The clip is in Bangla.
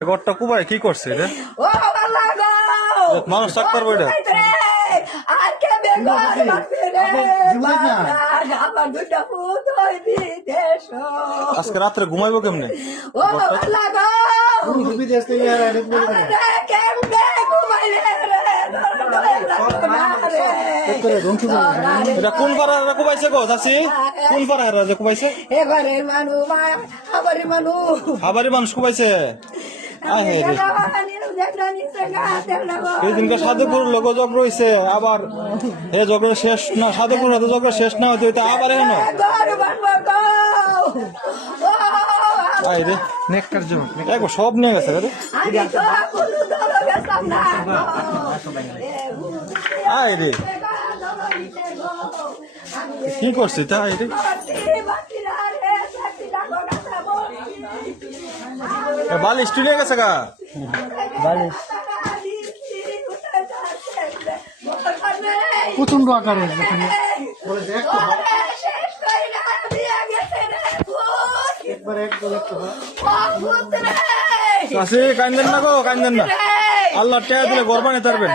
ঘরটা কুবাই কি করছে রে? ও আল্লাহ গো! মানুষ থাকতে পারবে এটা? আর কে বেঘর বাঁচবে রে? বাবা, আমার দুটা পুত ওই বিদেশে। আজকে রাত্রে ঘুমাইবো কেমনে? ও আল্লাহ গো! আরে কেমনে ঘুমাইলে রে? এটা কোন পাড়ার কুবাইছে গো চাচি? কোন পাড়ার যে কুবাইছে? এবারে আবারই মানুষ কুবাইছে। আহে রে, এই দিনকে সাধুপুর লোক জগ রয়েছে, আবার এ জগ শেষ না, সাধুপুর হাতে জগ শেষ না হতে হইতে আবার হেন আই রে নেককার জন্য একবার সব নিয়ে গেছে রে। আই রে কি করছে তাই রে? বালিশ তুলে গেছে গা বালিশ প্রচন্ড আকার হয়েছে কাছে কান্দেন না গো, কান্দেন না। আল্লাহ টেয়া দিলে গর্বা নিতে পারবেন।